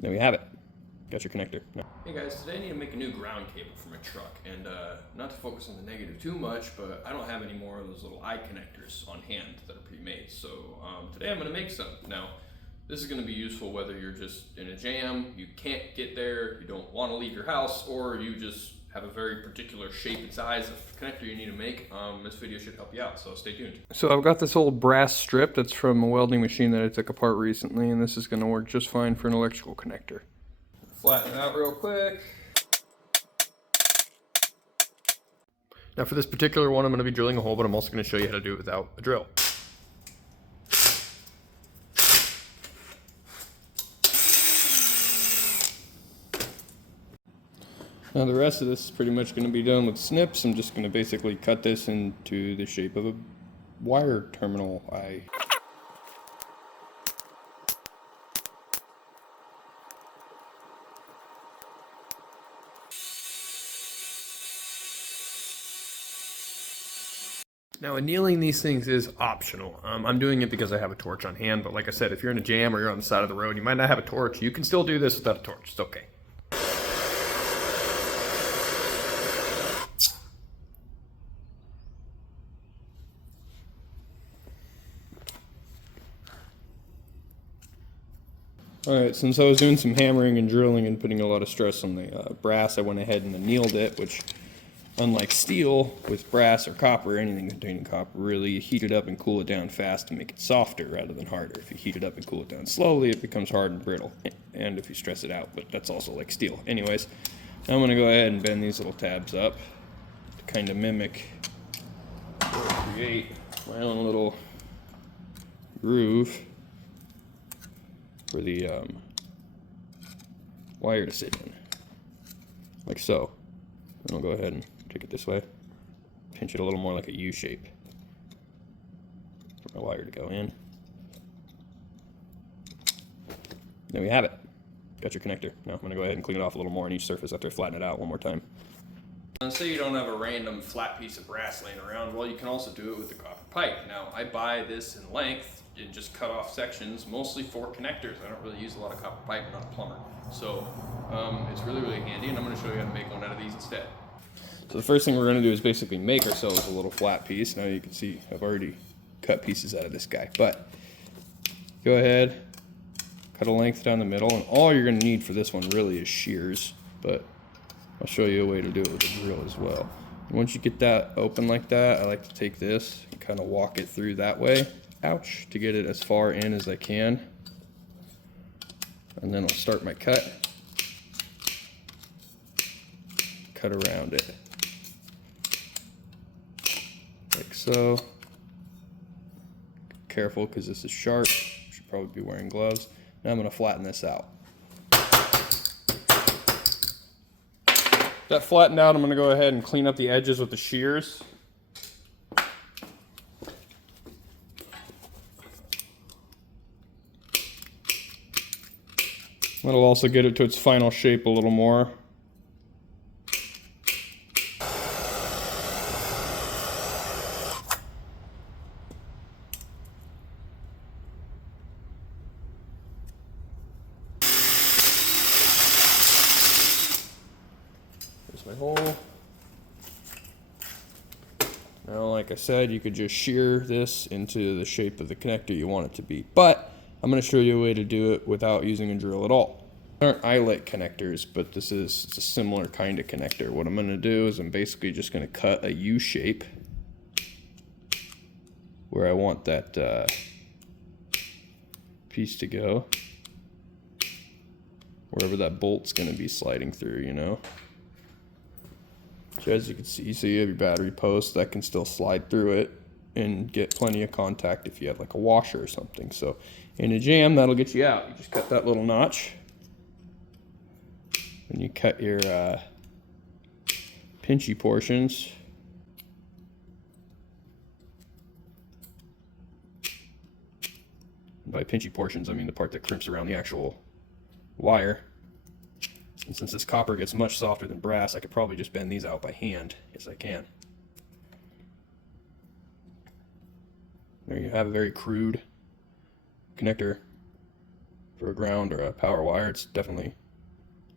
There we have it. Got your connector. No. Hey guys, today I need to make a new ground cable for my truck, and not to focus on the negative too much, but I don't have any more of those little eye connectors on hand that are pre-made, so today I'm going to make some. Now, this is going to be useful whether you're just in a jam, you can't get there, you don't want to leave your house, or you just have a very particular shape and size of connector you need to make. This video should help you out, so stay tuned. So I've got this old brass strip that's from a welding machine that I took apart recently, and this is going to work just fine for an electrical connector. Flatten it out real quick. Now for this particular one, I'm going to be drilling a hole, but I'm also going to show you how to do it without a drill. Now the rest of this is pretty much going to be done with snips. I'm just going to basically cut this into the shape of a wire terminal eye. Now annealing these things is optional. I'm doing it because I have a torch on hand, but like I said, if you're in a jam or you're on the side of the road, you might not have a torch. You can still do this without a torch. It's okay. Alright, since I was doing some hammering and drilling and putting a lot of stress on the brass, I went ahead and annealed it, which, unlike steel, with brass or copper, anything containing copper, really heat it up and cool it down fast to make it softer rather than harder. If you heat it up and cool it down slowly, it becomes hard and brittle, and if you stress it out, but that's also like steel. Anyways, now I'm going to go ahead and bend these little tabs up to kind of mimic or create my own little groove for the wire to sit in, like so. And I'll go ahead and take it this way, pinch it a little more like a U shape for my wire to go in. There we have it. Got your connector. Now I'm going to go ahead and clean it off a little more on each surface after I flatten it out one more time. And say you don't have a random flat piece of brass laying around, well, you can also do it with the copper pipe. Now, I buy this in length and just cut off sections, mostly for connectors. I don't really use a lot of copper pipe, I'm not a plumber. So it's really, really handy, and I'm going to show you how to make one out of these instead. So the first thing we're going to do is basically make ourselves a little flat piece. Now you can see I've already cut pieces out of this guy, but go ahead, cut a length down the middle, and all you're going to need for this one really is shears, but I'll show you a way to do it with a drill as well. Once you get that open like that, I like to take this and kind of walk it through that way, ouch, to get it as far in as I can. And then I'll start my cut around it, like so. Careful because this is sharp, should probably be wearing gloves. Now I'm going to flatten this out. That flattened out, I'm going to go ahead and clean up the edges with the shears. That'll also get it to its final shape a little more. There's my hole. Now, like I said, you could just shear this into the shape of the connector you want it to be, but I'm going to show you a way to do it without using a drill at all. These aren't eyelet connectors, but it's a similar kind of connector. What I'm going to do is I'm basically just going to cut a U shape where I want that piece to go, wherever that bolt's going to be sliding through, you know. So as you can see, so you have your battery post that can still slide through it and get plenty of contact if you have like a washer or something. So in a jam, that'll get you out. You just cut that little notch, and you cut your pinchy portions. By pinchy portions, I mean the part that crimps around the actual wire. And since this copper gets much softer than brass, I could probably just bend these out by hand. Yes, I can. There you have a very crude connector for a ground or a power wire. It's definitely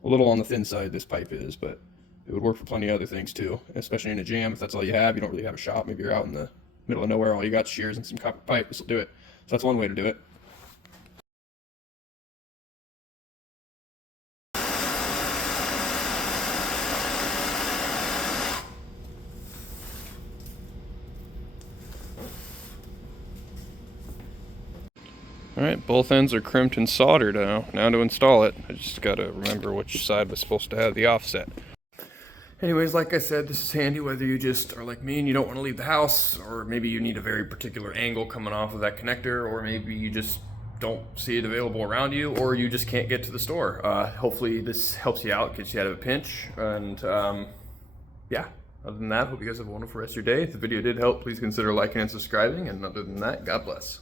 a little on the thin side, this pipe is, but it would work for plenty of other things too, especially in a jam. If that's all you have, you don't really have a shop, maybe you're out in the middle of nowhere, all you got shears and some copper pipe, this will do it. So that's one way to do it. Alright, both ends are crimped and soldered now. Now to install it, I just gotta remember which side was supposed to have the offset. Anyways, like I said, this is handy whether you just are like me and you don't want to leave the house, or maybe you need a very particular angle coming off of that connector, or maybe you just don't see it available around you, or you just can't get to the store. Hopefully this helps you out, gets you out of a pinch, and yeah. Other than that, hope you guys have a wonderful rest of your day. If the video did help, please consider liking and subscribing, and other than that, God bless.